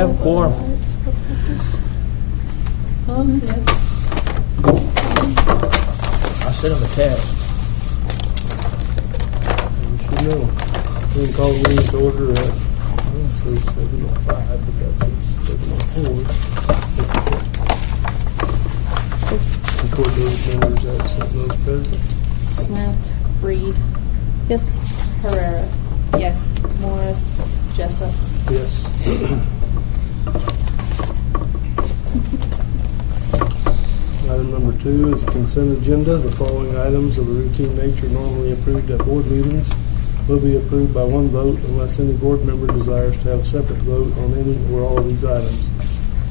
Have a quorum. Yes. I sent him a text. You should know. We can call the meeting to order at, it says 7:05, but that says 7:04. Record those members absent, those present. Smith, Reed. Yes. Herrera. Yes. Morris, Jessup. Yes. Item number 2 is consent agenda. The following items of a routine nature normally approved at board meetings will be approved by one vote unless any board member desires to have a separate vote on any or all of these items.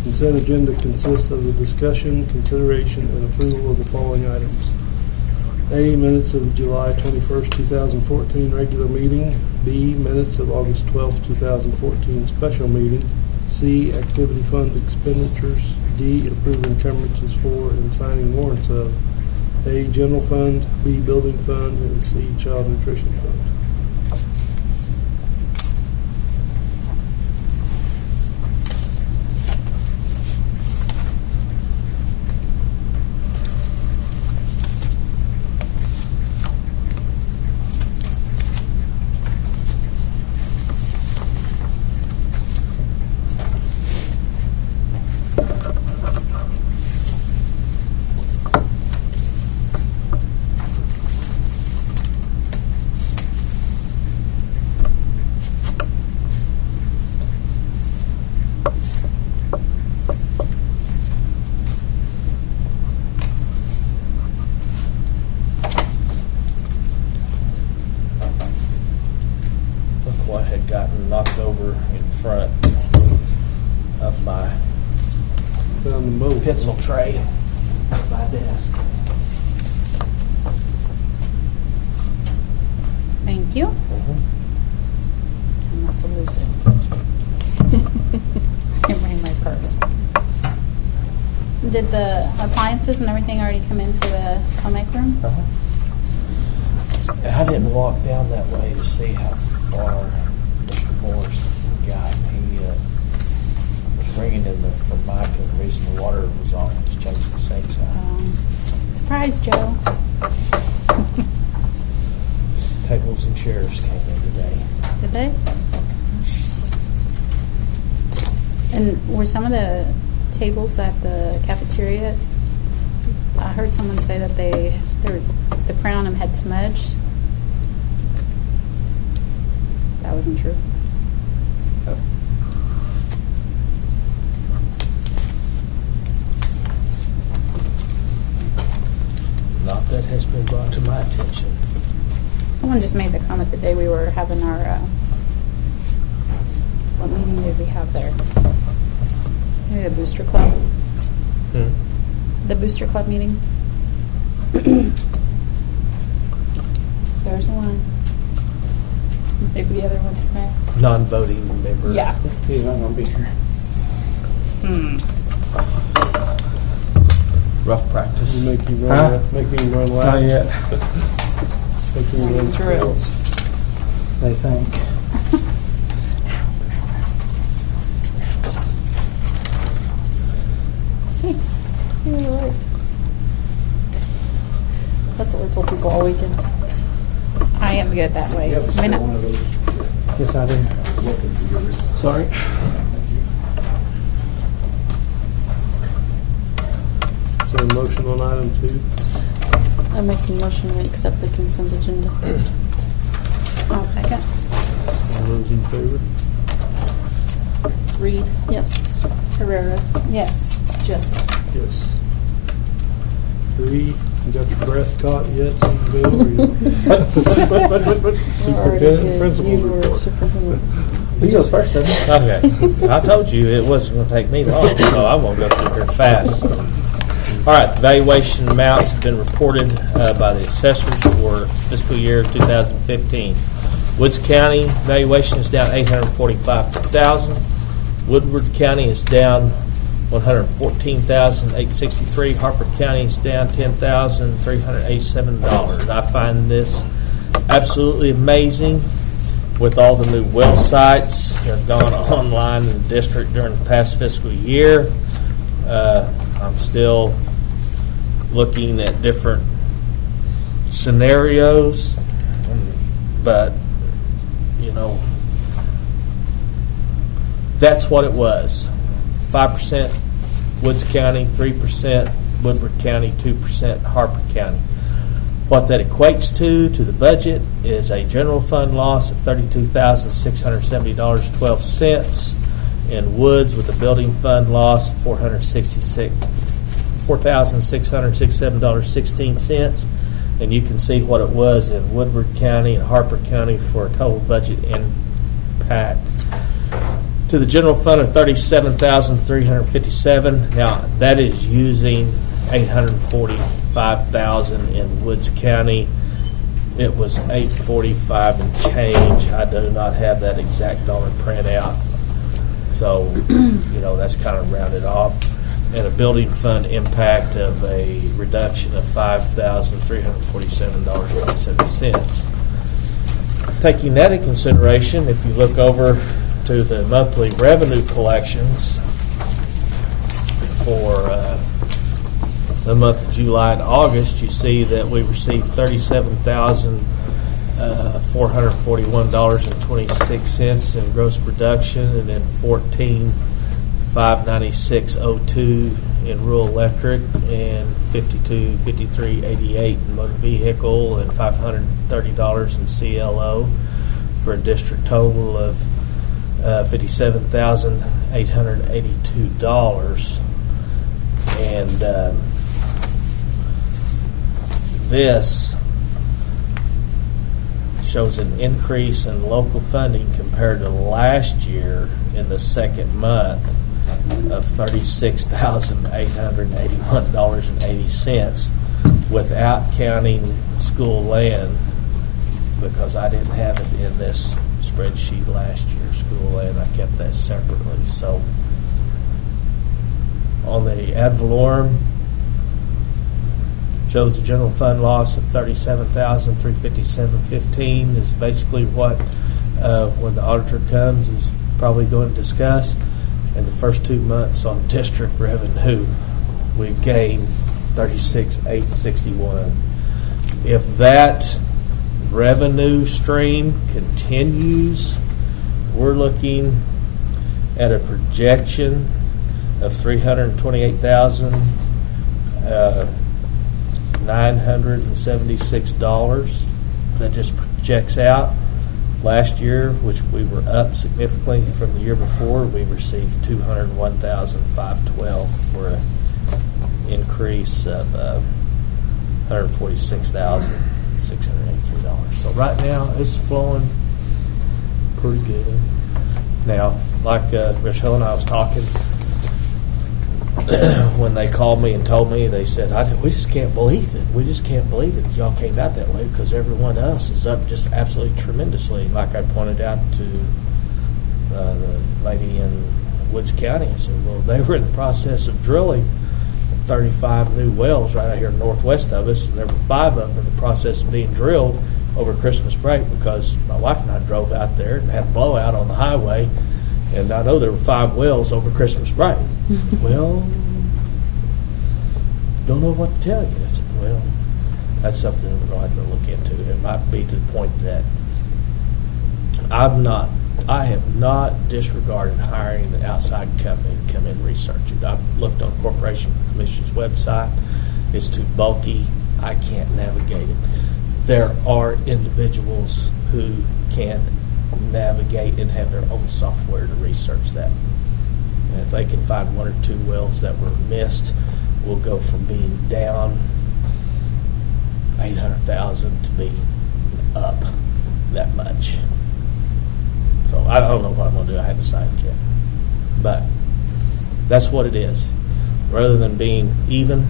Consent agenda consists of the discussion, consideration, and approval of the following items. A, minutes of July 21st, 2014 regular meeting. B, minutes of August 12th, 2014 special meeting. C, activity fund expenditures. D, approve encumbrances for and signing warrants of. A, general fund. B, building fund. And C, child nutrition fund. What had gotten knocked over in front of my Down the moat. pencil tray at my desk. Thank you. I'm not to lose it. I bring my purse. Did the appliances and everything already come in for the comic room? I didn't walk down that way to see how far Mr. Morris got. He was bringing in from Mike, and the reason the water was off was changing the sinks out. Surprise, Joe. Tables and chairs came in today. Did they? And were some of the tables at the cafeteria, I heard someone say that the print on them had smudged. That wasn't true. Not that has been brought to my attention. Someone just made the comment the day we were having our, what meeting did we have there? Maybe the Booster Club? The Booster Club meeting? There's one. Maybe the other one's next. Non-voting member. Yeah. He's not going to be here. Rough practice. You make me run, Huh? make me run loud. Not yet. Make me run Drills. They think. You're right. That's what we told people all weekend. I am good that way. I mean, Yes, I do. Sorry. Is there a motion on item 2? I'm making a motion to accept the consent agenda. I'll second. All those in favor? Reed? Yes. Herrera? Yes. Jessup? Yes. 3, you got your breath caught yet? So you can go over Superintendent, principal's report. He goes first, doesn't he? Okay. I told you it wasn't going to take me long, so I'm going to go through here fast. All right, the valuation amounts have been reported by the assessors for fiscal year 2015. Woods County valuation is down $845,000. Woodward County is down $114,863. Harper County is down $10,387. I find this absolutely amazing. with all the new well sites that have gone online in the district during the past fiscal year. I'm still looking at different scenarios, but that's what it was. 5% Woods County, 3% Woodward County, 2% Harper County. What that equates to the budget is a general fund loss of $32,670.12 in Woods, with a building fund loss of $4,667.16, and you can see what it was in Woodward County and Harper County for a total budget impact. To the general fund of $37,357. Now that is using $845,000 in Woods County. It was $845 and change. I do not have that exact dollar printout, so that's kind of rounded off. And a building fund impact of a reduction of $5,347.27. Taking that into consideration, if you look over to the monthly revenue collections for the month of July and August, you see that we received $37,441.26 in gross production, and then $14,596.02 in rural electric, and $52,5388 in motor vehicle, and $530 in CLO, for a district total of $57,882. And this shows an increase in local funding compared to last year in the second month of $36,881.80, without counting school land, because I didn't have it in this spreadsheet last year. School land, I kept that separately. So on the ad valorem, shows a general fund loss of $37,357.15 is basically what when the auditor comes is probably going to discuss. In the first 2 months on district revenue, we've gained $36,861. If that revenue stream continues, we're looking at a projection of $328,976. That just projects out. Last year, which we were up significantly from the year before, we received $201,512 for an increase of $146,683. So right now, it's flowing pretty good. Now, like Michelle and I was talking, when they called me and told me, they said, we just can't believe it. We just can't believe it. Y'all came out that way, because everyone else is up just absolutely tremendously. Like I pointed out to the lady in Woods County, I said, well, they were in the process of drilling 35 new wells right out here northwest of us. And there were 5 of them in the process of being drilled over Christmas break, because my wife and I drove out there and had a blowout on the highway, and I know there were 5 wells over Christmas break. Well, don't know what to tell you. I said, well, that's something we're going to have to look into. It might be to the point that I have not disregarded hiring the outside company to come in and research it. I've looked on Corporation Commission's website. It's too bulky. I can't navigate it. There are individuals who can navigate and have their own software to research that. And if they can find 1 or 2 wells that were missed, we'll go from being down $800,000 to be up that much. So I don't know what I'm going to do. I haven't decided yet. But that's what it is. Rather than being even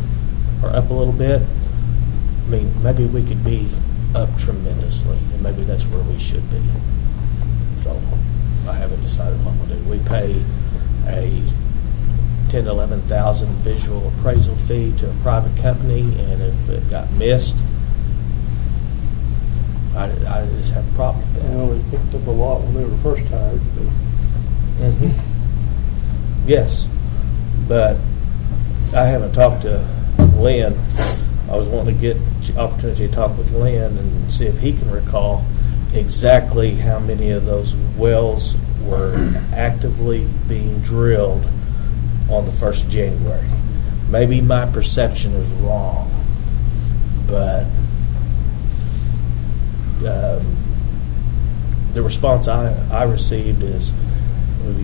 or up a little bit, I mean, maybe we could be up tremendously, and maybe that's where we should be. So I haven't decided what I'm going to do. We pay a $10,000 to $11,000 visual appraisal fee to a private company, and if it got missed, I I just have a problem with that. Well, they picked up a lot when they were first hired, but Mhm. Yes, but I haven't talked to Lynn. I was wanting to get opportunity to talk with Lynn and see if he can recall exactly how many of those wells were actively being drilled on the 1st of January. Maybe my perception is wrong, but the response I received is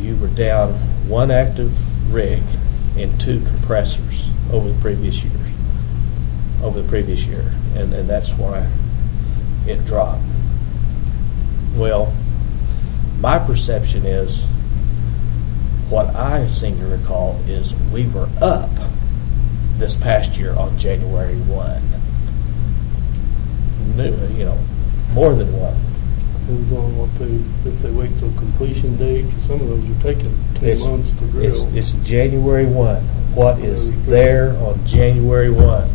you were down one active rig and 2 compressors over the previous year, and that's why it dropped. Well, my perception is, what I seem to recall is we were up this past year on January 1. More than one. depends on if they wait till completion date, 'cause some of those are taking 2 months to drill. It's January 1. What is there on January 1?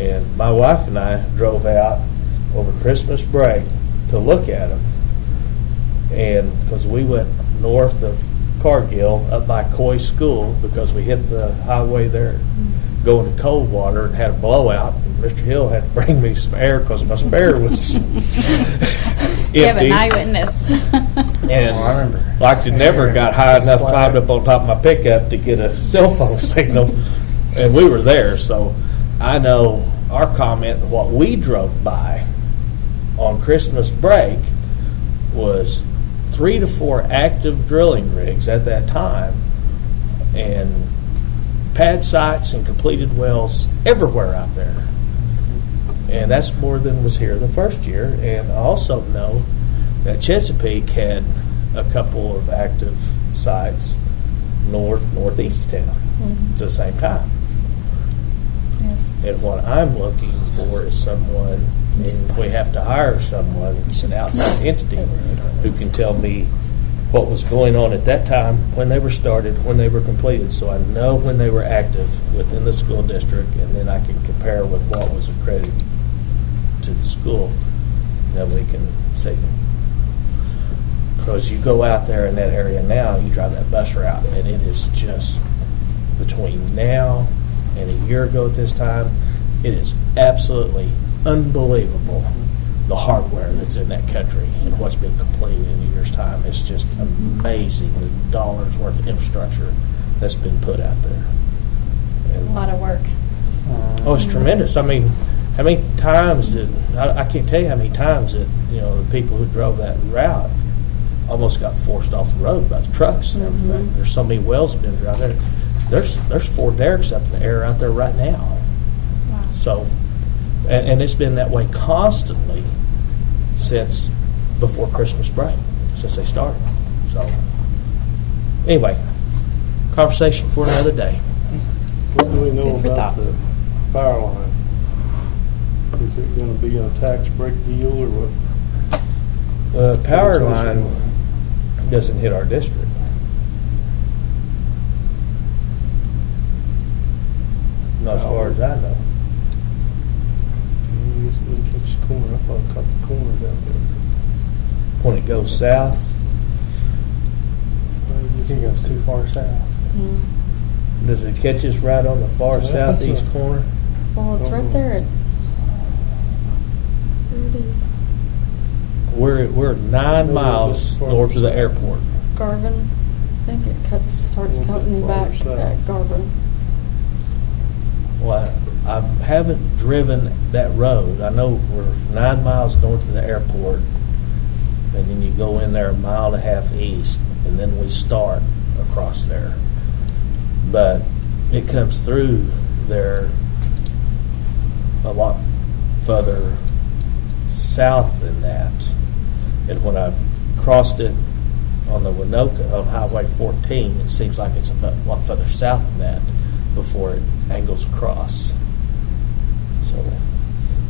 And my wife and I drove out over Christmas break to look at them. And because we went north of Cargill up by Coy School, because we hit the highway there going to Coldwater and had a blowout. And Mr. Hill had to bring me some air because my spare was You have empty. an eyewitness. And I remember. like it never got high enough, climbed up on top of my pickup to get a cell phone signal, and we were there. So I know our comment, what we drove by on Christmas break, was 3 to 4 active drilling rigs at that time, and pad sites and completed wells everywhere out there. And that's more than was here the first year. And I also know that Chesapeake had a couple of active sites northeast of town at the same time. Yes. And what I'm looking for is someone, and if we have to hire someone, an outside entity, who can tell me what was going on at that time, when they were started, when they were completed, so I know when they were active within the school district, and then I can compare with what was accredited to the school. Then we can see. Because you go out there in that area now, you drive that bus route, and it is just, between now and a year ago at this time, it is absolutely unbelievable, the hardware that's in that country and what's been completed in a year's time. It's just amazing, the dollars worth of infrastructure that's been put out there. A And, lot of work. oh, it's tremendous. I mean, how many times did, I can't tell you how many times that, the people who drove that route almost got forced off the road by the trucks and everything. There's so many wells been drilled out there. There's 4 derricks up in the air out there right now. Wow. So, and it's been that way constantly since before Christmas break, since they started. So, anyway, conversation for another day. What do we know Food for about thought. the power line? Is it gonna be a tax break deal or what? The power line doesn't hit our district. Not as far as I know. I guess it didn't catch the corner. I thought it caught the corners out there. When it goes south, It goes too far south. does it catch us right on the far Well, southeast that's a- corner? Well, it's right there at. Where it is We're 9 miles north of the airport. Garvin. I think it starts A little bit cutting back farther at south. Garvin. Well, I haven't driven that road. I know we're 9 miles north of the airport, and then you go in there 1.5 miles east, and then we start across there. But it comes through there a lot further south than that. And when I've crossed it on the Winoka, on Highway 14, it seems like it's a lot further south than that before it angles across. So,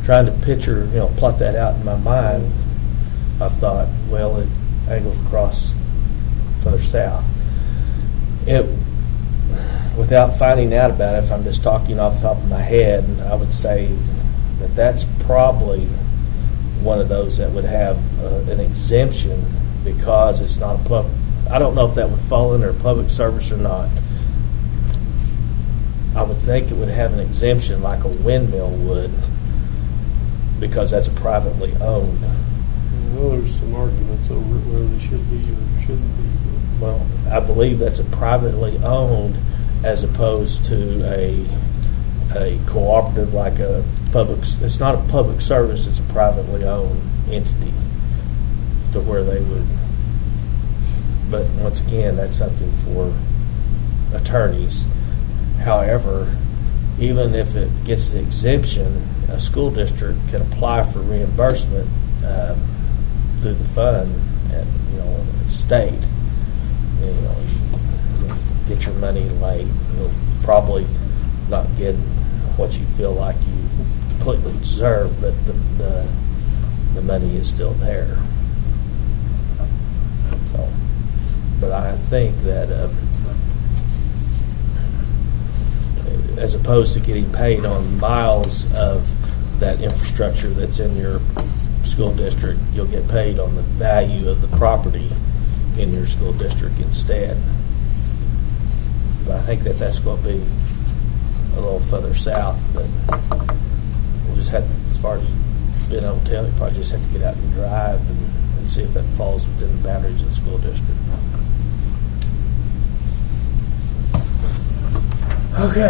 trying to picture, plot that out in my mind, I thought, well, it angles across further south. Without finding out about it, if I'm just talking off the top of my head, I would say that that's probably one of those that would have an exemption because it's not a I don't know if that would fall under public service or not. I would think it would have an exemption like a windmill would because that's a privately owned. Well, there's some arguments over whether they should be or shouldn't be. Well, I believe that's a privately owned as opposed to a cooperative like a public. It's not a public service, it's a privately owned entity to where they would. But once again, that's something for attorneys. However, even if it gets the exemption, a school district can apply for reimbursement through the fund at at state. You get your money late. You'll probably not get what you feel like you completely deserve, but the money is still there. So, but I think that as opposed to getting paid on miles of that infrastructure that's in your school district, you'll get paid on the value of the property in your school district instead. But I think that's going to be a little further south, but we'll just have to, as far as being able to tell, you probably just have to get out and drive and see if that falls within the boundaries of the school district. Okay.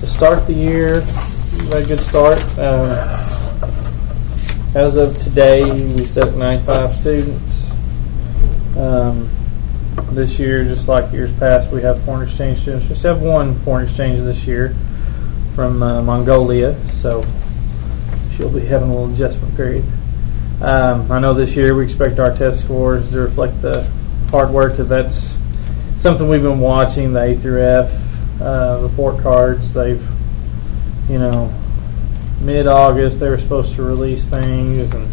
To start the year, we had a good start. As of today, we set 95 students. This year, just like years past, we have foreign exchange students. Just have one foreign exchange this year from Mongolia, so she'll be having a little adjustment period. I know this year we expect our test scores to reflect the hard work that's something we've been watching. The A through F report cards, they've, mid-August they were supposed to release things, and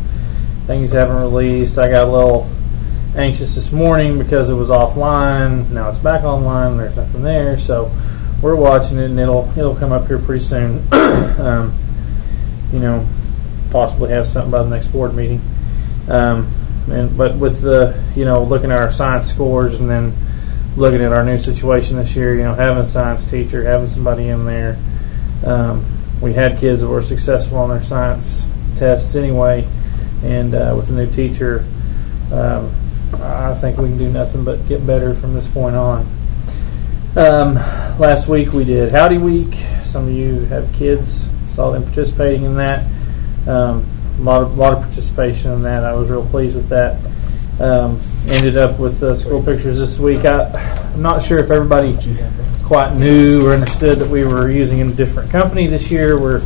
things haven't released. I got a little anxious this morning because it was offline. Now it's back online. There's nothing there, so we're watching it, and it'll come up here pretty soon. Possibly have something by the next board meeting. But with the looking at our science scores and then looking at our new situation this year, having a science teacher, having somebody in there. We had kids that were successful on their science tests anyway, and with a new teacher, I think we can do nothing but get better from this point on. Last week we did Howdy Week. Some of you have kids, saw them participating in that. A lot of participation in that. I was real pleased with that. Ended up with school pictures this week. I'm not sure if everybody quite knew or understood that we were using a different company this year. We're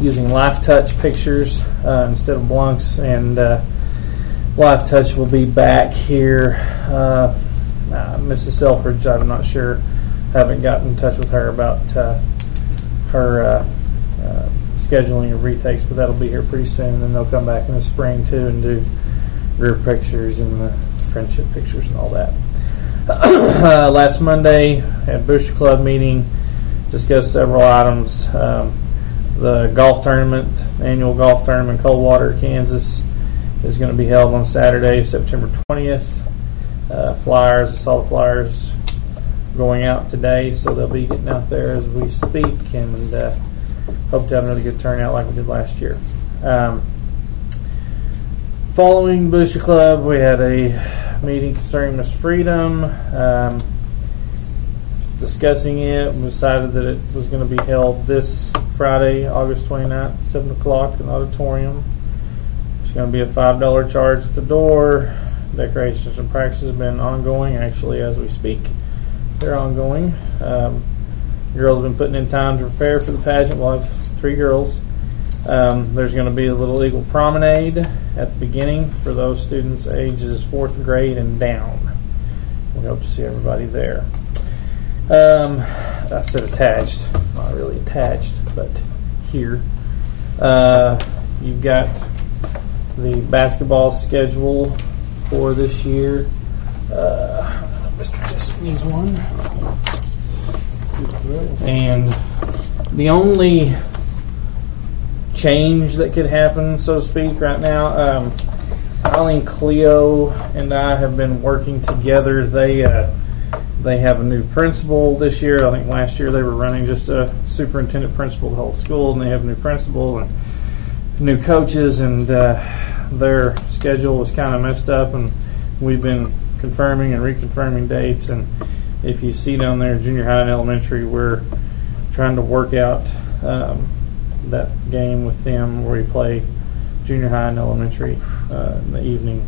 using Life Touch pictures instead of Blunks, and Life Touch will be back here. Mrs. Selfridge, I'm not sure. Haven't gotten in touch with her about her scheduling of retakes, but that'll be here pretty soon. And then they'll come back in the spring too and do group pictures and the friendship pictures and all that. Last Monday, had Booster Club meeting, discussed several items. The golf tournament, annual golf tournament in Coldwater, Kansas, is going to be held on Saturday, September 20th. Flyers, I saw the flyers going out today, so they'll be getting out there as we speak, and hope to have another good turnout like we did last year. Following Booster Club, we had a meeting concerning Miss Freedom. Discussing it, we decided that it was going to be held this Friday, August 29th, 7 o'clock in the auditorium. It's going to be a $5 charge at the door. Decorations and practices have been ongoing, actually, as we speak. They're ongoing. Girls have been putting in time to prepare for the pageant. We'll have 3 girls. There's going to be a little Eagle Promenade at the beginning for those students ages 4th grade and down. We hope to see everybody there. I said attached, not really attached, but here. You've got the basketball schedule for this year. Mr. Jessup needs one. And the only change that could happen, so to speak, right now. Eileen Cleo and I have been working together. They have a new principal this year. I think last year they were running just a superintendent principal the whole school, and they have a new principal and new coaches, and their schedule was kind of messed up, and we've been confirming and reconfirming dates. And if you see down there, junior high and elementary, we're trying to work out that game with them where we play junior high and elementary in the evening.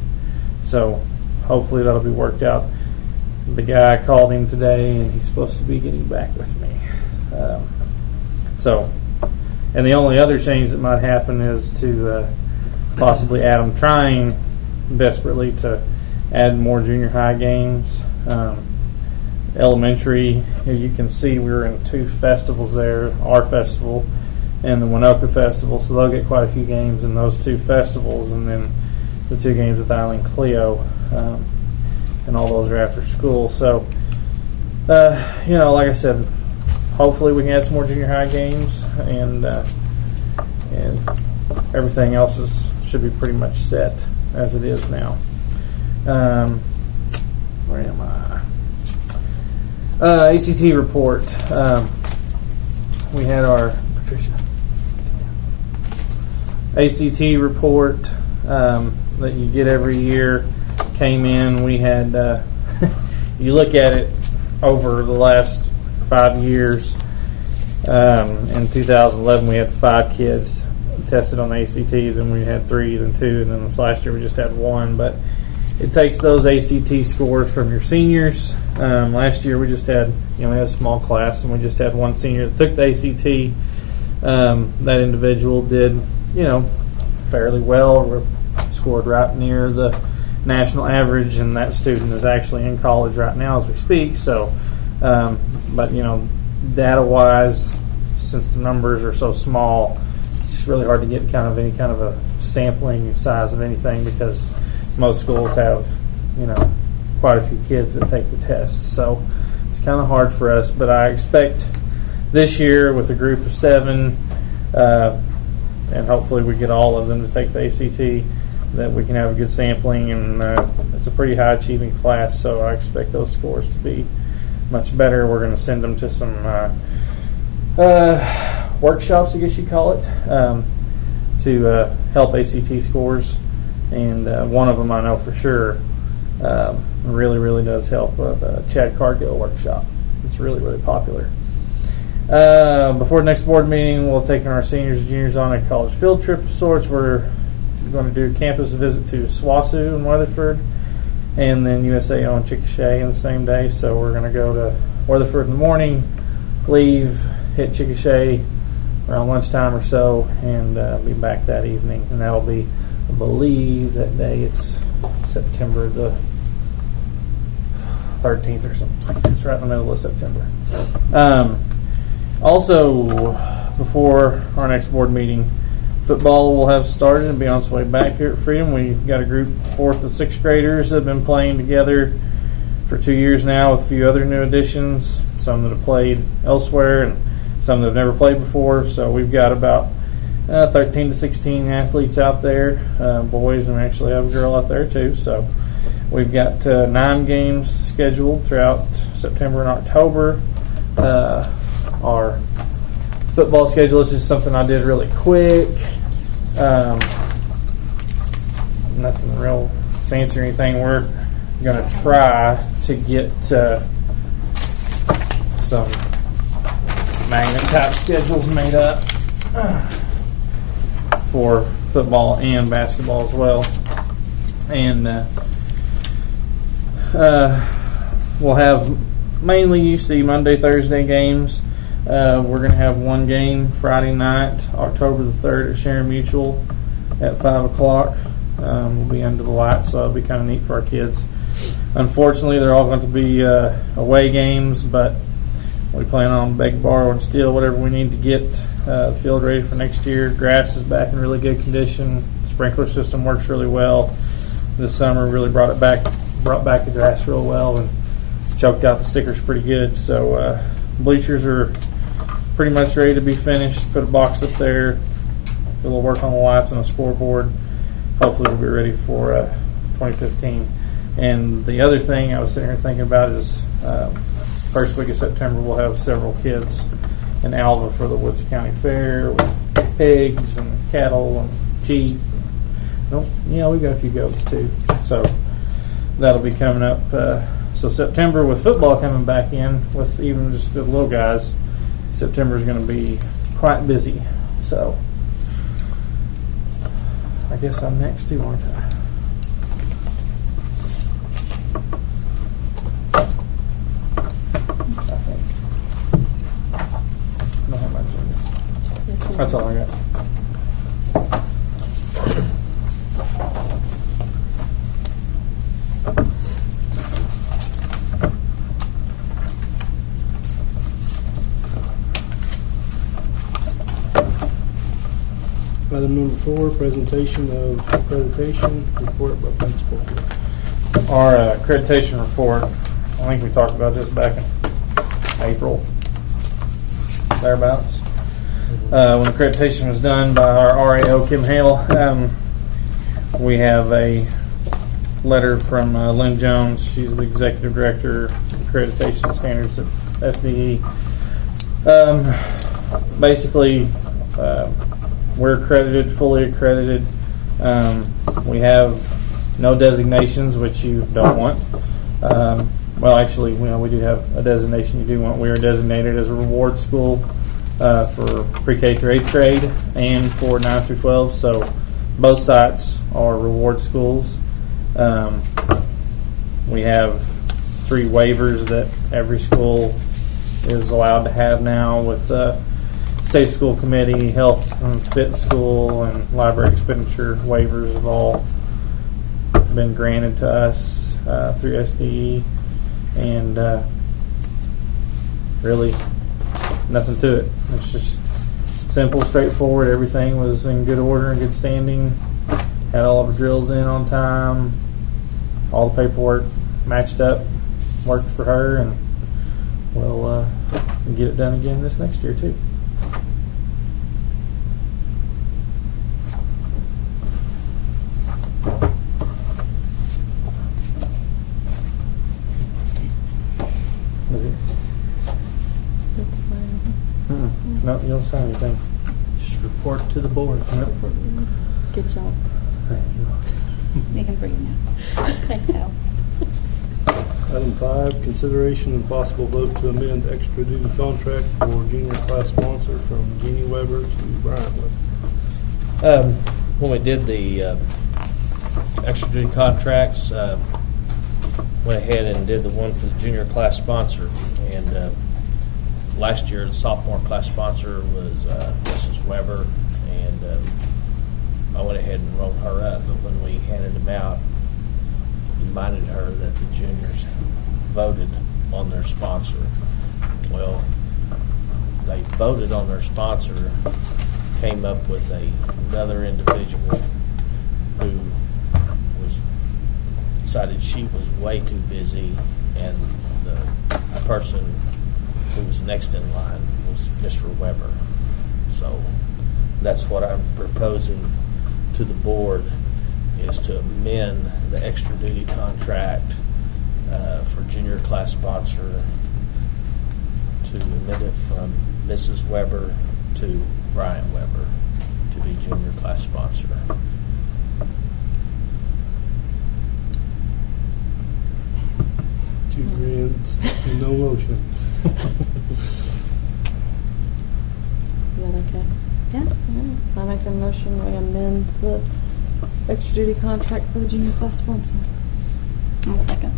So hopefully that'll be worked out. The guy called him today, and he's supposed to be getting back with me. And the only other change that might happen is to possibly add them, trying desperately to add more junior high games. Elementary, you can see we were in 2 festivals there, our festival and the Winoka Festival, so they'll get quite a few games in those 2 festivals, and then the 2 games with Eileen Cleo, and all those are after school. So, like I said, hopefully we can add some more junior high games, and everything else should be pretty much set as it is now. Where am I? ACT report. We had our ACT report that you get every year came in. We had you look at it over the last 5 years. In 2011 we had 5 kids tested on the ACT, then we had 3, then 2, and then this last year we just had 1. But it takes those ACT scores from your seniors. Last year we just had, we had a small class, and we just had 1 senior that took the ACT. That individual did, fairly well, scored right near the national average, and that student is actually in college right now as we speak. So, but data-wise, since the numbers are so small, it's really hard to get any kind of a sampling size of anything, because most schools have, quite a few kids that take the tests. So it's kind of hard for us, but I expect this year with a group of 7, and hopefully we get all of them to take the ACT, that we can have a good sampling, and it's a pretty high achieving class, so I expect those scores to be much better. We're going to send them to some workshops, I guess you call it, to help ACT scores, and one of them I know for sure really, really does help, the Chad Cargill workshop. It's really, really popular. Before the next board meeting, we'll take our seniors and juniors on a college field trip of sorts. We're going to do a campus visit to SWASU in Weatherford, and then USAO and Chickasha in the same day. So we're going to go to Weatherford in the morning, leave, hit Chickasha around lunchtime or so, and be back that evening. And that'll be, I believe, that day it's September the 13th or something. It's right in the middle of September. Also, before our next board meeting, football will have started and be on its way back here at Freedom. We've got a group of 4th and 6th graders that have been playing together for 2 years now, with a few other new additions, some that have played elsewhere and some that have never played before. So we've got about 13 to 16 athletes out there, boys, and we actually have a girl out there too. So we've got 9 games scheduled throughout September and October. Our football schedule, this is something I did really quick. Nothing real fancy or anything. We're going to try to get some magnet type schedules made up for football and basketball as well. And we'll have mainly Monday, Thursday games. We're going to have 1 game Friday night, October the 3rd at Sharon Mutual at 5 o'clock. We'll be under the lights, so it'll be kind of neat for our kids. Unfortunately, they're all going to be away games, but we plan on beg, borrow, and steal whatever we need to get the field ready for next year. Grass is back in really good condition. Sprinkler system works really well. This summer really brought back the grass real well and choked out the stickers pretty good. So bleachers are pretty much ready to be finished. Put a box up there a little work on the lights and a scoreboard. Hopefully we'll be ready for 2015. And the other thing I was sitting here thinking about is first week of September we'll have several kids in Alva for the Woods County Fair with pigs and cattle and sheep. We've got a few goats too. So that'll be coming up. So September, with football coming back in, with even just the little guys, September is going to be quite busy. So I guess I'm next too, aren't I? I think. I don't have my agenda. That's all I got. Item number 4, presentation of accreditation report by principal. Our accreditation report, I think we talked about this back in April, thereabouts. When accreditation was done by our RAO, Kim Hale, we have a letter from Lynn Jones. She's the executive director of accreditation standards at SDE. Basically, we're accredited, fully accredited. We have no designations, which you don't want. Well, actually, we do have a designation you do want. We are designated as a reward school for pre-K through 8th grade and for 9 through 12. So both sites are reward schools. We have 3 waivers that every school is allowed to have now with Safe School Committee, Health and Fit School, and library expenditure waivers have all been granted to us through SDE, and really nothing to it. It's just simple, straightforward. Everything was in good order and good standing. Had all of the drills in on time. All the paperwork matched up, worked for her, and we'll get it done again this next year too. No, you don't sign anything. Just report to the board. Good job. You can bring it now. Thanks, Hal. Item 5, consideration and possible vote to amend extra duty contract for junior class sponsor from Jeannie Weber to Brian Weber. When we did the extra duty contracts, went ahead and did the one for the junior class sponsor. And last year, the sophomore class sponsor was Mrs. Weber, and I went ahead and rolled her up. But when we handed them out, reminded her that the juniors voted on their sponsor. Well, they voted on their sponsor, came up with another individual who decided she was way too busy, and the person who was next in line was Mr. Weber. So that's what I'm proposing to the board, is to amend the extra duty contract for junior class sponsor, to amend it from Mrs. Weber to Brian Weber to be junior class sponsor. Two grants and no motion. Is that okay? Yeah. I make a motion we amend the extra duty contract for the junior class sponsor. I'll second.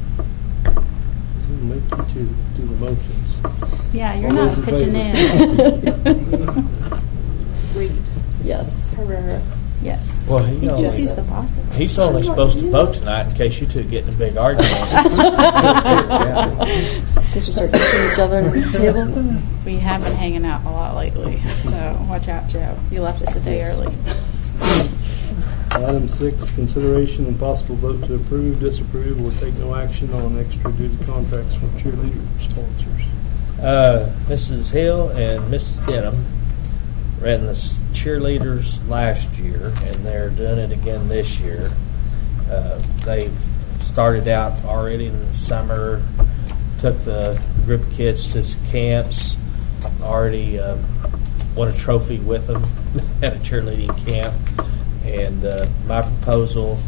Doesn't make you two do the motions. Yeah, you're All not those pitching favor? Reed. Yes. Herrera. Yes. Well, He's the boss of it. he's only supposed to vote tonight in case you two get in a big argument. Guess we start kicking each other under the table. We have been hanging out a lot lately, so watch out, Joe. You left us a day early. Item 6, consideration and possible vote to approve, disapprove, or take no action on extra duty contracts from cheerleader sponsors. Mrs. Hill and Mrs. Denham ran the cheerleaders last year, and they're doing it again this year. They've started out already in the summer, took the group of kids to camps, already won a trophy with them at a cheerleading camp. And my proposal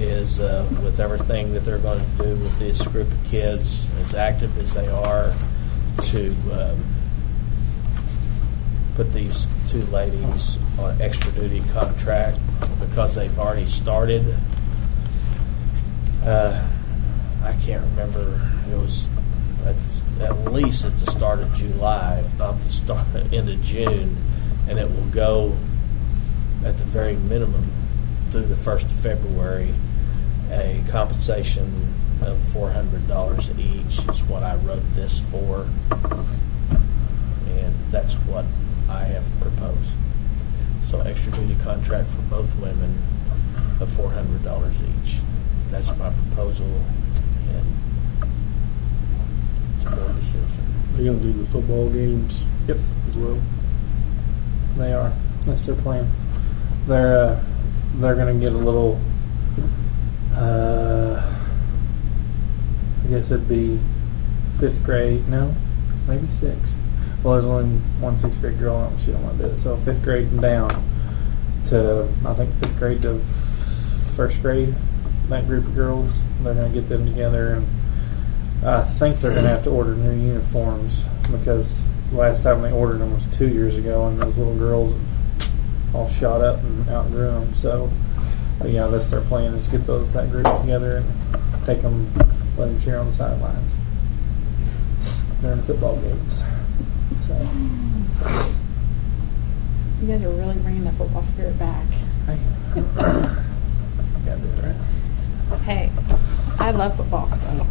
is, with everything that they're going to do with this group of kids, as active as they are, to put these two ladies on an extra duty contract because they've already started. I can't remember. It was at least at the start of July, if not the start end of June, and it will go at the very minimum through the 1st of February. A compensation of $400 each is what I wrote this for, and that's what I have proposed. So extra duty contract for both women of $400 each. That's my proposal, and it's a board decision. They're going to do the football games Yep, as well. they are. That's their plan. They're going to get a little. I guess it'd be 5th grade. No, maybe 6th. Well, there's only one 6th grade girl, and she don't want to do it. So 5th grade and down to, I think, 5th grade to 1st grade. That group of girls, they're going to get them together, and I think they're going to have to order new uniforms because the last time they ordered them was 2 years ago, and those little girls have all shot up and outgrew them. So, but yeah, that's their plan, is to get that group together and take them, let them cheer on the sidelines during the football games. So, You guys are really bringing the football spirit back. hey, gotta do it right. Hey, I love football, so.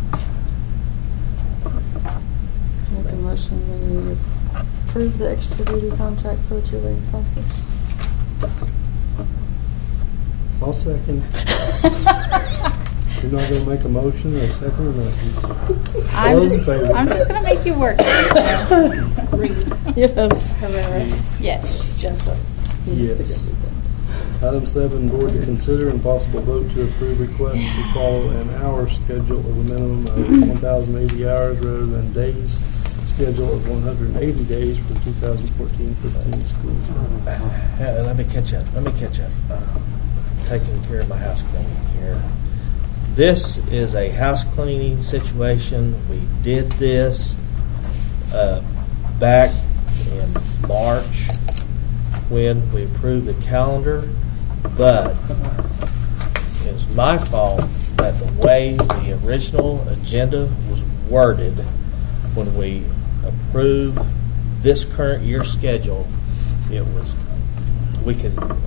Make a motion we approve the extra duty contract for the cheerleading sponsors. I'll second. You're not going to make a motion or a second or nothing? I'm just going to make you work. Read. Yes. Herrera. Yes. Jessup. Yes. Item 7, board to consider and possible vote to approve request to follow an hour schedule of a minimum of 1,080 hours rather than days schedule of 180 days for 2014-15 school year. Let me catch up. Taking care of my house cleaning here. This is a house cleaning situation. We did this back in March when we approved the calendar, but it's my fault that the way the original agenda was worded when we approved this current year schedule, it was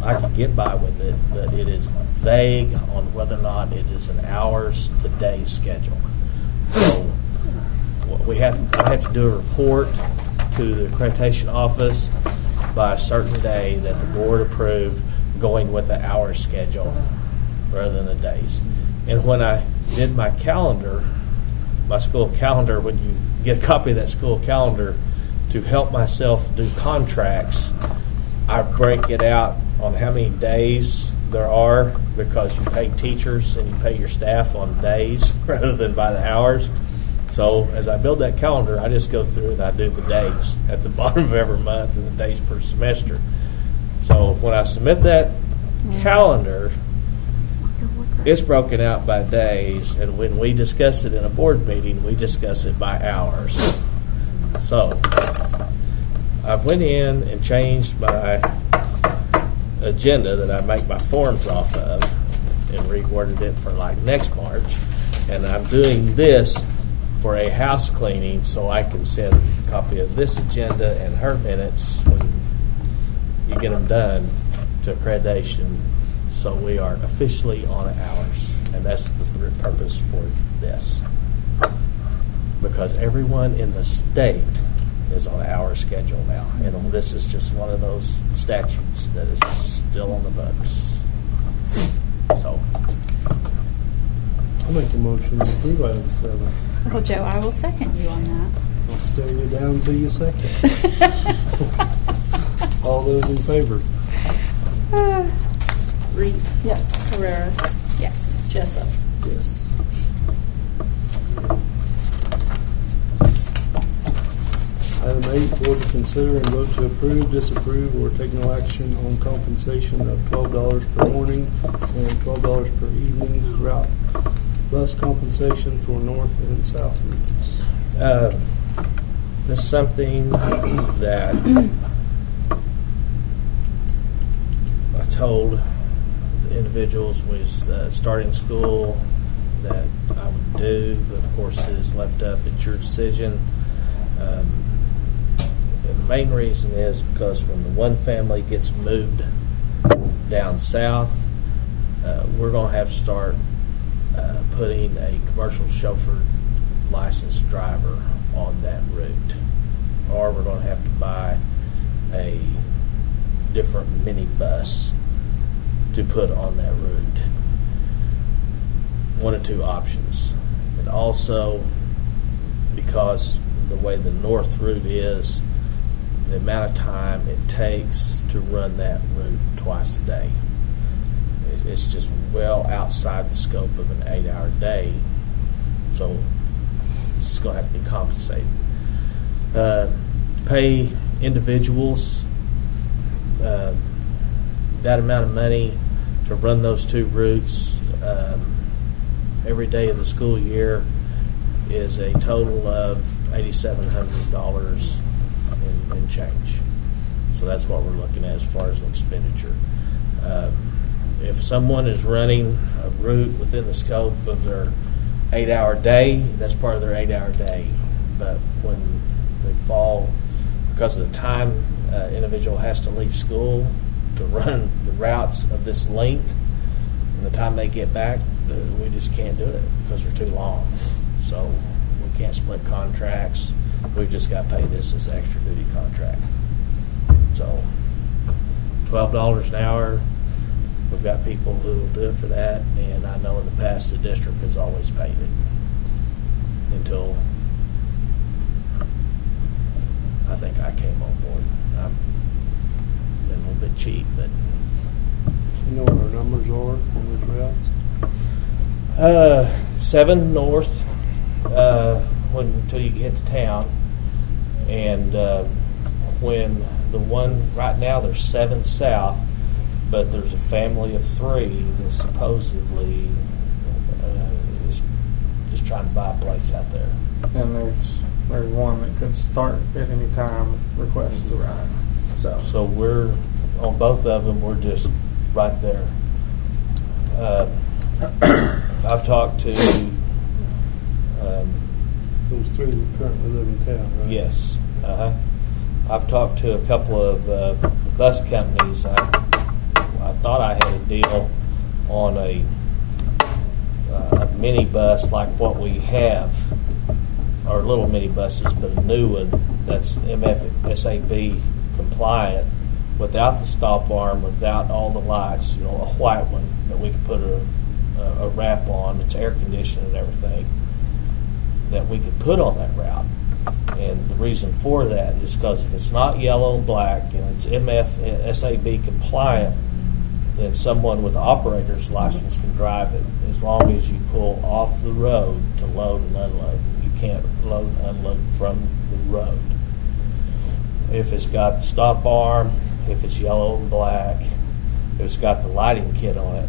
I could get by with it, but it is vague on whether or not it is an hours to days schedule. So I have to do a report to the accreditation office by a certain day that the board approved going with the hour schedule rather than the days. And when I did my calendar, my school calendar, when you get a copy of that school calendar, to help myself do contracts, I break it out on how many days there are because you pay teachers and you pay your staff on days rather than by the hours. So as I build that calendar, I just go through and I do the days at the bottom of every month and the days per semester. So when I submit that calendar, it's broken out by days, and when we discuss it in a board meeting, we discuss it by hours. So I went in and changed my agenda that I make my forms off of and reworded it for like next March. And I'm doing this for a house cleaning so I can send a copy of this agenda and her minutes when you get them done to accreditation. So we are officially on hours, and that's the purpose for this. Because everyone in the state is on an hour schedule now, and this is just one of those statutes that is still on the books. So, I'll make a motion to approve item 7. Well, Joe, I will second you on that. I'll stare you down until you second. All those in favor? Reed. Yes. Herrera. Yes. Jessup. Yes. Item 8, board to consider and vote to approve, disapprove, or take no action on compensation of $12 per morning and $12 per evening route bus compensation for north and south routes. This is something that I told the individuals was starting school that I would do, but of course it is left up. It's your decision. And the main reason is because when the one family gets moved down south, we're going to have to start putting a commercial chauffeur licensed driver on that route, or we're going to have to buy a different minibus to put on that route. One of two options. And also, because the way the north route is, the amount of time it takes to run that route twice a day, it's just well outside the scope of an 8-hour day. So it's going to have to be compensated. To pay individuals that amount of money to run those two routes every day of the school year is a total of $8,700 and change. So that's what we're looking at as far as an expenditure. If someone is running a route within the scope of their 8-hour day, that's part of their 8-hour day. But when they fall, because of the time individual has to leave school to run the routes of this length, and the time they get back, we just can't do it because they're too long. So we can't split contracts. We've just got to pay this as an extra duty contract. So $12 an hour. We've got people who will do it for that, and I know in the past the district has always paid it until I think I came on board. I've been a little bit cheap, but You know what our numbers are on those routes? 7 north until you get to town, and when the one right now there's 7 south, but there's a family of 3 that supposedly is just trying to buy a place out there. And there's one that could start at any time, request to ride. So we're on both of them. We're just right there. I've talked to Those 3 that currently live in town, right? yes. I've talked to a couple of bus companies. I thought I had a deal on a mini bus like what we have, or little mini buses, but a new one that's MFSAB compliant, without the stop arm, without all the lights. You know, a white one that we could put a wrap on. It's air conditioned and everything that we could put on that route. And the reason for that is because if it's not yellow and black and it's MFSAB compliant, then someone with the operator's license can drive it as long as you pull off the road to load and unload. You can't load and unload from the road. If it's got the stop arm, if it's yellow and black, if it's got the lighting kit on it,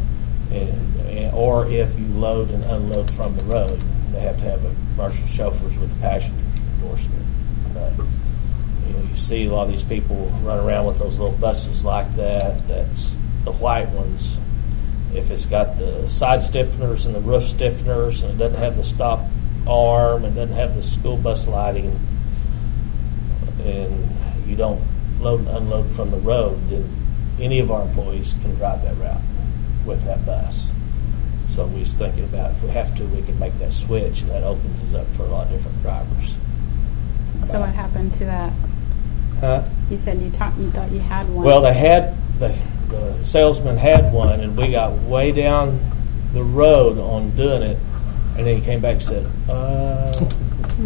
or if you load and unload from the road, they have to have a commercial chauffeurs with a passion endorsement. But you see a lot of these people run around with those little buses like that. That's the white ones. If it's got the side stiffeners and the roof stiffeners, and it doesn't have the stop arm, and doesn't have the school bus lighting, and you don't load and unload from the road, then any of our employees can drive that route with that bus. So we was thinking about if we have to, we can make that switch, and that opens us up for a lot of different drivers. So what happened to that? Huh? You said you thought you had one. Well, they had the salesman had one, and we got way down the road on doing it, And then he came back and said,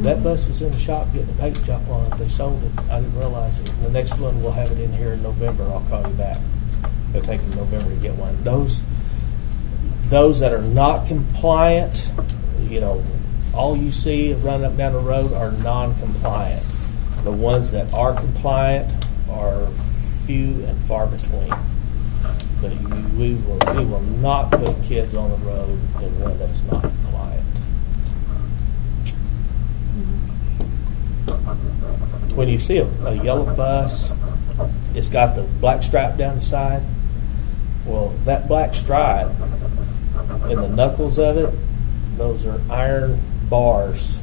that bus is in the shop getting a paint job on it. They sold it. I didn't realize it. The next one, we'll have it in here in November. I'll call you back. It'll take in November to get one. Those that are not compliant, all you see running up and down the road are non-compliant. The ones that are compliant are few and far between. But we will not put kids on the road in one that's not compliant. When you see a yellow bus, it's got the black stripe down the side. Well, that black stripe in the knuckles of it, those are iron bars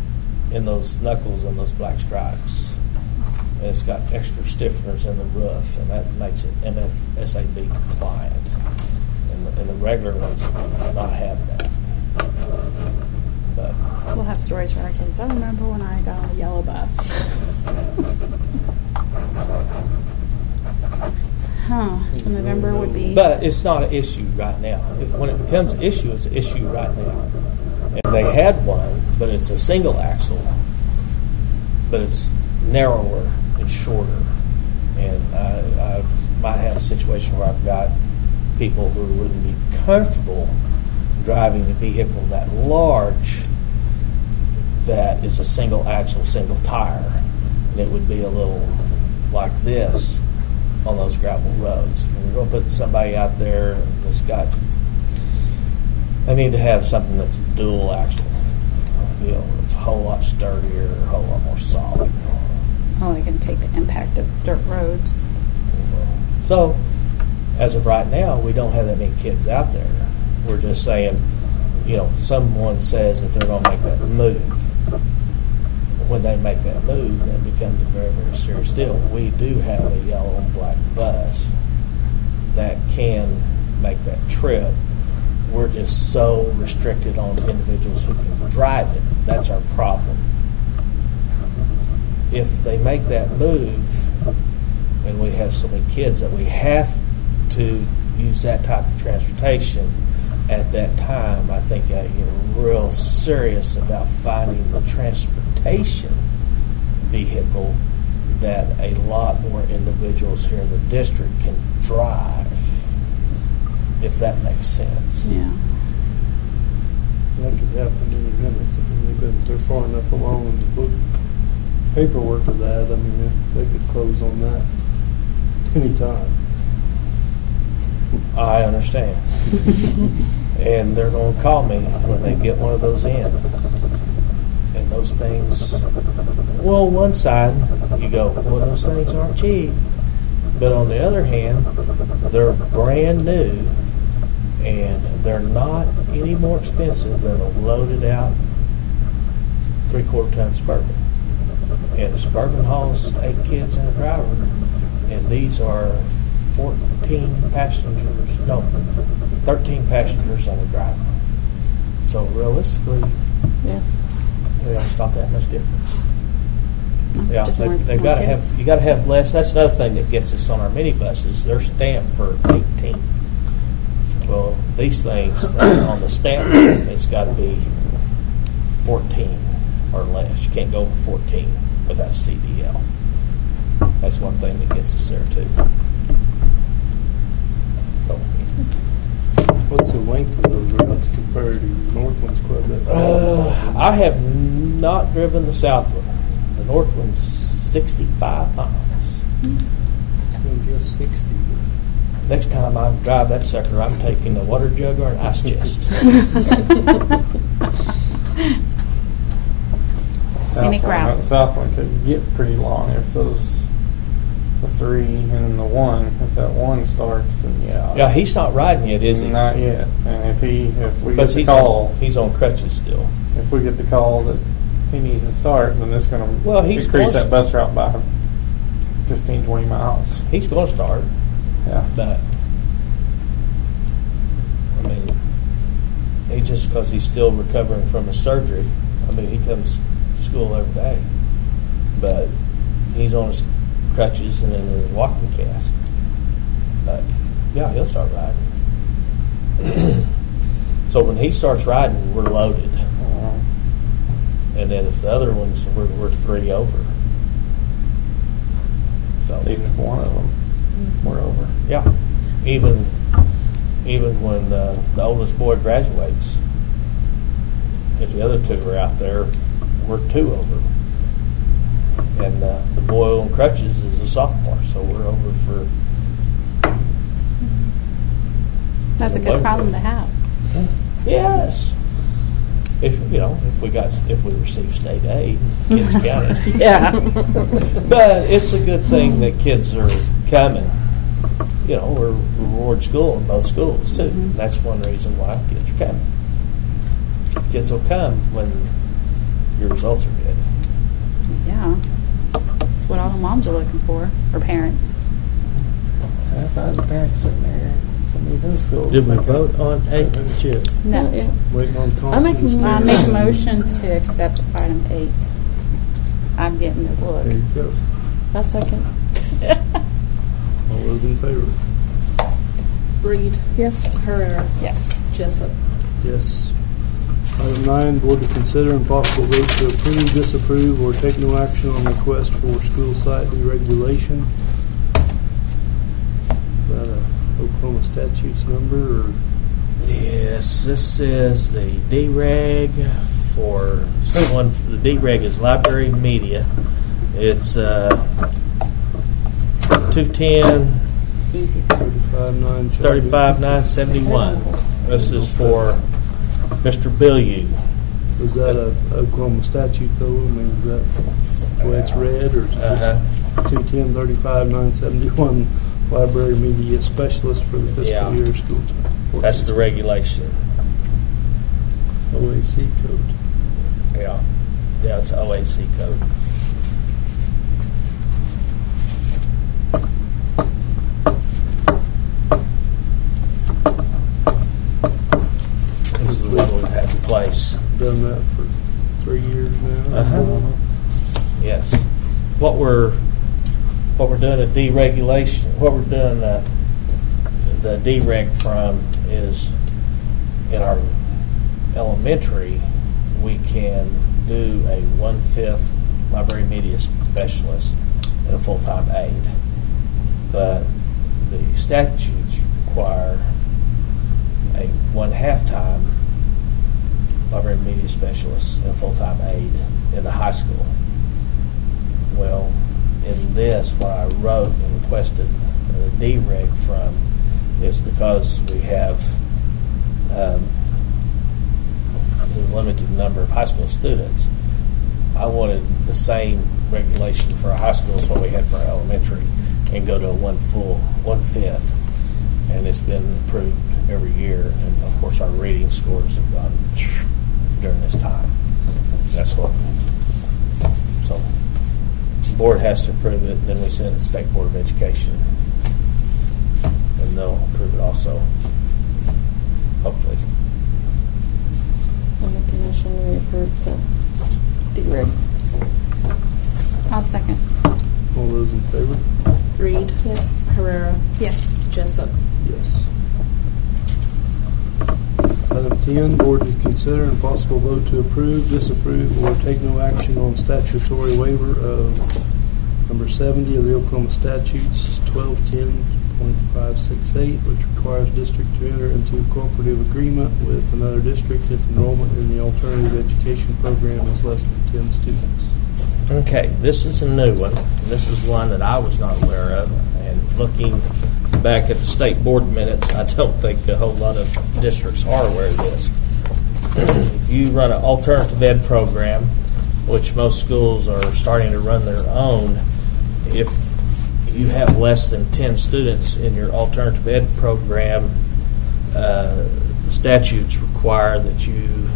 in those knuckles and those black stripes. And it's got extra stiffeners in the roof, and that makes it MFSAB compliant. And the regular ones do not have that. But We'll have stories for our kids. I remember when I got on a yellow bus. So November would be... But it's not an issue right now. When it becomes an issue, it's an issue right now. And they had one, but it's a single axle, but it's narrower and shorter. And I might have a situation where I've got people who wouldn't be comfortable driving a vehicle that large that is a single axle, single tire. And it would be a little like this on those gravel roads. And we're going to put somebody out there that's got, they need to have something that's dual axle. It's a whole lot sturdier, a whole lot more solid. Oh, they can take the impact of dirt roads. So, as of right now, we don't have that many kids out there. We're just saying, someone says that they're going to make that move. When they make that move, that becomes a very, very serious deal. We do have a yellow and black bus that can make that trip. We're just so restricted on individuals who can drive it. That's our problem. If they make that move, and we have so many kids that we have to use that type of transportation, at that time, I think I get real serious about finding the transportation vehicle that a lot more individuals here in the district can drive, if that makes sense. Yeah. That could happen any minute. They're far enough along in the book paperwork of that. They could close on that anytime. I understand. And they're going to call me when they get one of those in. And those things, well, one side, you go, well, those things aren't cheap. But on the other hand, they're brand new, and they're not any more expensive than a loaded out 3/4 ton Suburban. And the Suburban hauls 8 kids and a driver, and these are 13 passengers and a driver. So realistically, Yeah. it's not that much difference. Yeah, Just more they've got to kids. have. You got to have less. That's another thing that gets us on our minibuses. They're stamped for 18. Well, these things on the stamp, it's got to be 14 or less. You can't go over 14 without CDL. That's one thing that gets us there too. So, What's the length of those routes compared to the north one's quite a bit? I have not driven the south one. The north one's 65 miles. I'm going to guess 60. Next time I drive that sucker, I'm taking a water jug or an ice chest. Scenic route. The south one could get pretty long if the 3 and the 1. If that 1 starts, then yeah. Yeah, he's not riding yet, is he? Not yet. And if we get Because the call, he's on crutches still. if we get the call that he needs to start, then it's going to He's increase going that bus route by 15, 20 miles. He's going to start, Yeah. but he just because he's still recovering from his surgery. He comes to school every day, but he's on his crutches and in a walking cast. But yeah, he'll start riding. So when he starts riding, we're loaded. And then if the other ones, we're 3 over. So, Even if one of them, we're over. yeah, even when the oldest boy graduates, if the other 2 are out there, we're 2 over. And the boy on crutches is a sophomore, so we're over for. That's a good problem to have. Yes. If we receive state aid, kids counted. Yeah. But it's a good thing that kids are coming. We're reward school in both schools too. Mhm. That's one reason why kids are coming. Kids will come when your results are good. Yeah. That's what all the moms are looking for, or parents. If I was a parent sitting there, somebody's in school. Did we vote on 8 yet? No. Not yet. Waiting on I make Constance. a I make a motion to accept item 8. I'm getting the look. There you go. I second. All those in favor? Reed. Yes. Herrera. Yes. Jessup. Yes. Item 9, board to consider and possible vote to approve, disapprove, or take no action on request for school site deregulation. Is that a Oklahoma statutes number, or? Yes, this is the dereg for someone. The dereg is library media. It's 210. Easy. 35,971. This is for Mr. Billieu. Is that a Oklahoma statute though? I mean, is that the way it's read, or is it Uh-huh. 210-35-971 library media specialist for the fiscal Yeah. year school term? That's the regulation. OAC code. Yeah. Yeah, it's OAC code. This is the one we've had in place. Done that for 3 years now. Uh-huh. Yes. What we're doing a deregulation, what we're doing the dereg from is in our elementary, we can do a 1/5 library media specialist and a full-time aide. But the statutes require a 1/2 time library media specialist and a full-time aide in the high school. Well, in this, what I wrote and requested the dereg from is because we have a limited number of high school students. I wanted the same regulation for our high school as what we had for our elementary, and go to a 1/5, and it's been approved every year. And of course, our reading scores have gone during this time. That's what. So, the board has to approve it. Then we send it to the State Board of Education, and they'll approve it also. Hopefully. I make a motion we approve the dereg. I'll second. All those in favor? Reed. Yes. Herrera. Yes. Jessup. Yes. Item 10, board to consider and possible vote to approve, disapprove, or take no action on statutory waiver of number 70 of the Oklahoma statutes, 1210.568, which requires district to enter into a cooperative agreement with another district if enrollment in the alternative education program is less than 10 students. Okay, this is a new one. This is one that I was not aware of. And looking back at the state board minutes, I don't think a whole lot of districts are aware of this. If you run an alternative ed program, which most schools are starting to run their own, if you have less than 10 students in your alternative ed program, the statutes require that you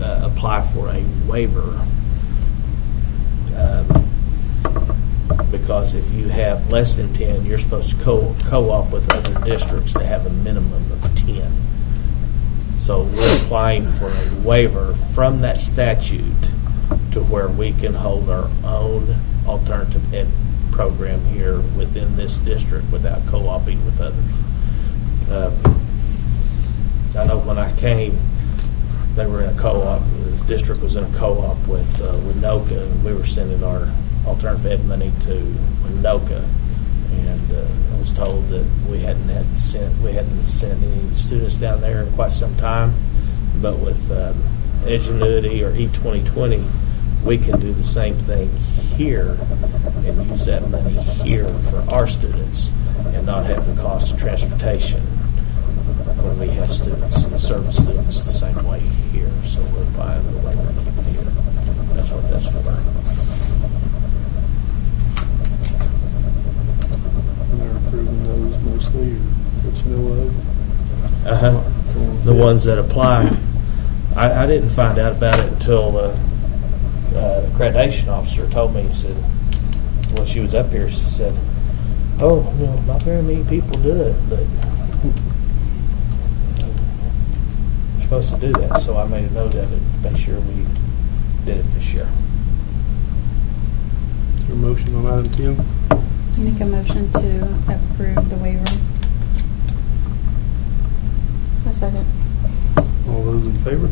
apply for a waiver. Because if you have less than 10, you're supposed to co-op with other districts that have a minimum of 10. So we're applying for a waiver from that statute to where we can hold our own alternative ed program here within this district without co-oping with others. I know when I came, they were in a co-op with the district was in a co-op with Winoka, and we were sending our alternative ed money to Winoka, and I was told that we hadn't sent any students down there in quite some time, but with Edgenuity or E2020, we can do the same thing here and use that money here for our students and not have the cost of transportation when we have students and service students the same way here. So we're buying the way we keep it here. That's what that's for. And they're approving those mostly, or that you know of? The ones that apply. I didn't find out about it until the accreditation officer told me. He said, when she was up here, she said, "Oh, you know, not very many people do it, but we're supposed to do that." So I made a note of it to make sure we did it this year. Is there a motion on item 10? Make a motion to approve the waiver. A second. All those in favor?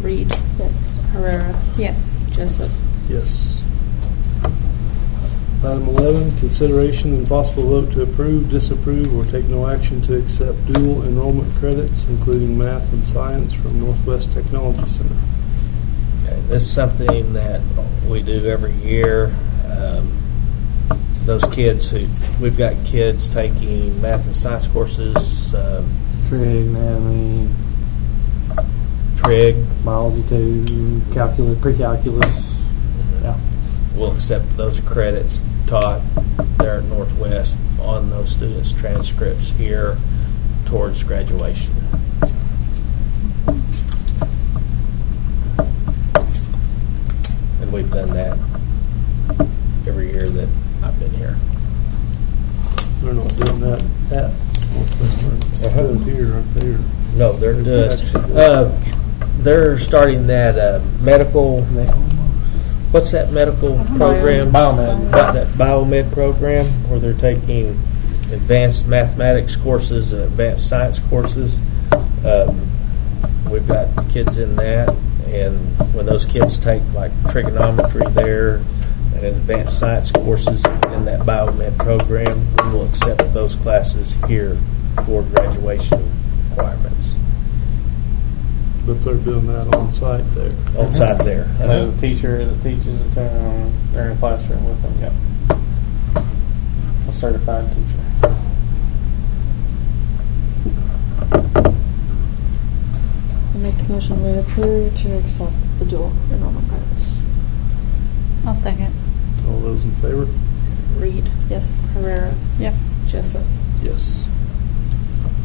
Reed. Yes. Herrera. Yes. Jessup. Yes. Item 11, consideration and possible vote to approve, disapprove, or take no action to accept dual enrollment credits, including math and science, from Northwest Technology Center. Okay, this is something that we do every year. Those kids we've got kids taking math and science courses, Trig, anatomy, trig. biology 2, calculus, pre-calculus. Yeah. We'll accept those credits taught there at Northwest on those students' transcripts here towards graduation. And we've done that every year that I've been here. They're not doing that at Northwestern. Uh-huh. They're here, aren't they? Or- No, they're starting that medical. What's that medical program? Biomed. That biomed program where they're taking advanced mathematics courses and advanced science courses. We've got kids in that, and when those kids take like trigonometry there and advanced science courses in that biomed program, we will accept those classes here for graduation requirements. But they're doing that on site there. On site there. And there's a teacher that teaches it they're in a classroom with them. Yep. A certified teacher. I make a motion we approve to accept the dual enrollment credits. I'll second. All those in favor? Reed. Yes. Herrera. Yes. Jessup. Yes.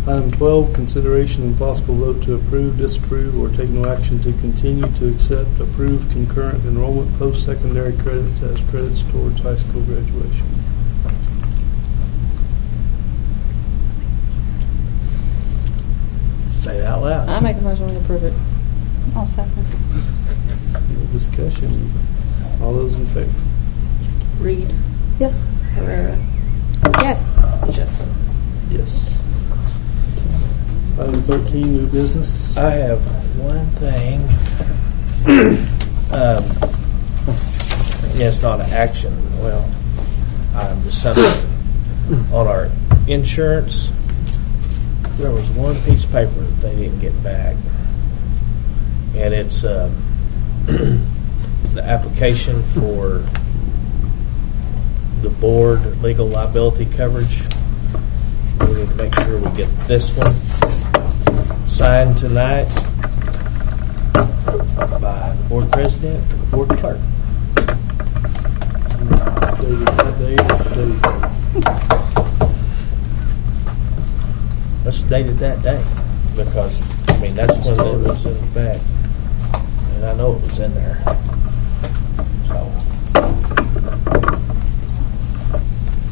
Item 12, consideration and possible vote to approve, disapprove, or take no action to continue to accept, approve concurrent enrollment post-secondary credits as credits towards high school graduation. Say it out loud. I make a motion we approve it. I'll second. No discussion. All those in favor? Reed. Yes. Herrera. Yes. Jessup. Yes. Item 13, new business. I have one thing. Yeah, it's not an action. Well, I'm just something on our insurance. There was one piece of paper that they didn't get back, and it's the application for the board legal liability coverage. We need to make sure we get this one signed tonight by the board president and the board clerk. Dated that day or today's date? Let's date it that day, because, I mean, that's when it was in effect. And I know it was in there. So,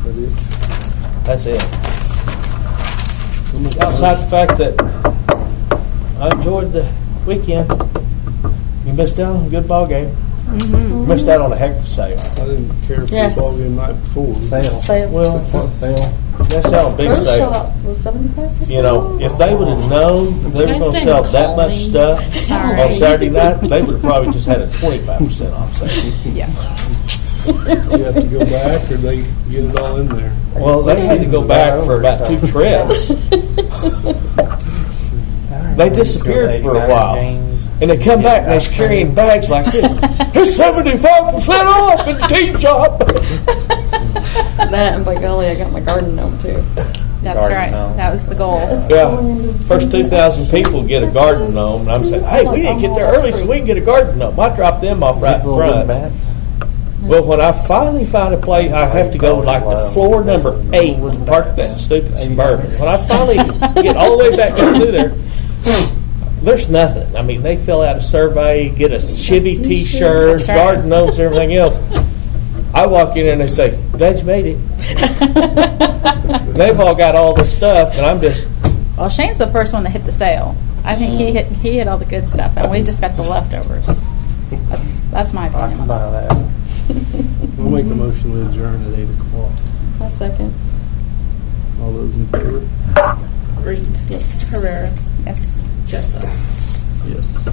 That it? that's it. Outside the fact that I enjoyed the weekend. You missed out on a good ball game. Mhm. Missed out on a heck of a sale. I didn't care for Yes. the ball game night before. Sale. Well, Sale. missed out on a big First sale. shop was 75%. You know, if they would have known they were You guys going to didn't sell call that much me. stuff Sorry. on Saturday night, they would have probably just had a 25% off sale. Yeah. You have to go back, or they get it all in there. Well, they had to go back for about 2 trips. They disappeared for a while. And they come back and they're carrying bags like this. It's 75% off in the tea shop. That, and by golly, I got my garden gnome too. That's Garden right. gnome. That was the goal. Yeah. First 2,000 people get a garden gnome, and I'm saying, hey, we didn't get there early so we can get a garden gnome. I dropped them off right in front. Well, when I finally find a place, I have to go like the floor number 8 to park that stupid Suburban. When I finally get all the way back down through there, there's nothing. I mean, they fill out a survey, get a Chivy T-shirt, That's right. garden gnomes, everything else. I walk in there and they say, glad you made it. And they've all got all this stuff, and I'm just, Well, Shane's the first one that hit the sale. I think he hit all the good stuff, and we just got the leftovers. That's my I can opinion. buy that. We'll make a motion to adjourn at 8 o'clock. A second. All those in favor? Reed. Yes. Herrera. Yes. Jessup. Yes.